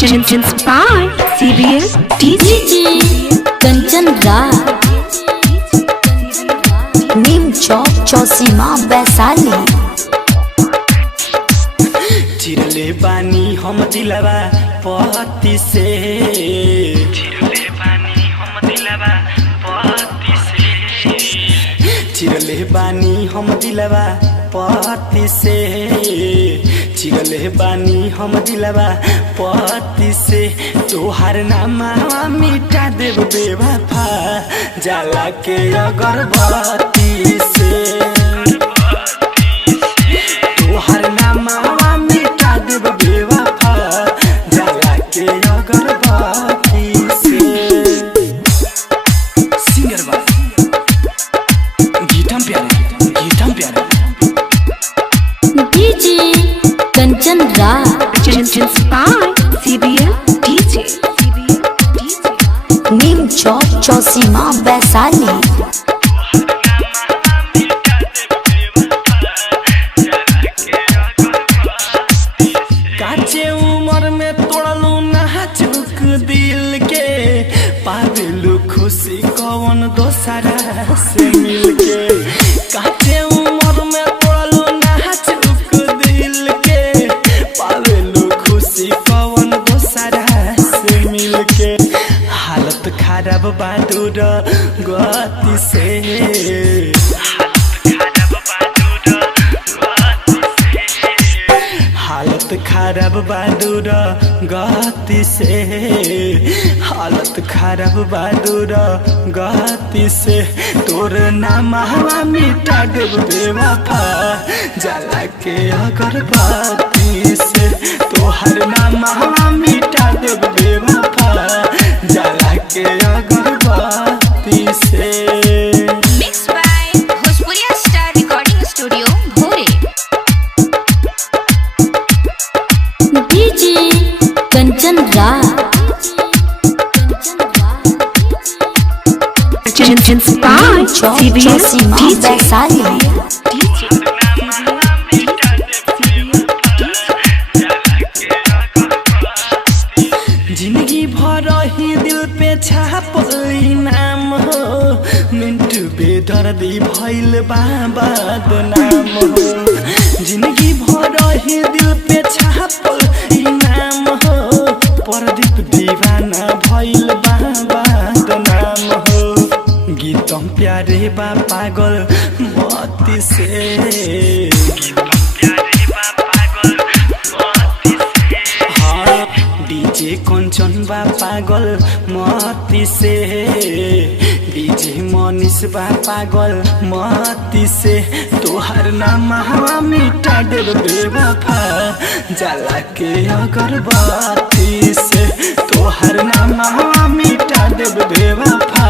Productions by CBS DJ Kanchan Raj नीम चौक चौसीमा वैशाली। चिरले बानी हम दिलवा पति से, चिरले बानी हम दिलवा पति से, चिरले बानी हम दिलवा पति से, चिरले बानी हम दिलवा पति से। तोहार नामा मिटा देव बेवफा जाला के अगरबत्ती से। तोहार नामा मिटा देव बेवफा जाला के अगरबत्ती से। सिंगर बा गीतम प्यारे DJ Kanchan Raj Productions by CBS DJ नीम चौक चौसीमा वैशाली। काचे उम्र में तोड़लू नाजुक दिल के, पावेलू खुशी कौन दोसरा से मिलके। काचे उम्र में तोड़लू नाजुक दिल के, पावेलू खुशी कौन दोसरा से मिलके। हालत खराब बहादुर गति से, हालत खराब बहादुर गति से, हालत खराब बहादुर गति से। तोर नाम मिटा देव बेवफा जाला के अगरबत्ती से। तोहर नाम मिटा देव बेवफा जाला के अगरबत्ती से। Mixed by Bhojpuriya Star Recording Studio, Bhore. DJ Kanchan Raj Productions by Neem Chowk CBS चौसीमा DJ Vaishali. जिंदगी भर ही दिल पे छापल नाम हो, मिंटू बेदर्दी भइल बाबा नाम हो। जिंदगी भर ही दिल पे छापल नाम हो, प्रदीप दीवाना भइल बाबा नाम हो। गीतम प्यारे बा पागल मती से, डीजे कंचन बा पागल मती से, डीजे मनीष बा पागल मती से। तोहर नाम मिटा देव बेवफा जाला के अगरबत्ती से। तोहर नाम मिटा देव बेवफा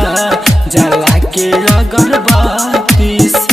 जाला के अगरबत्ती से।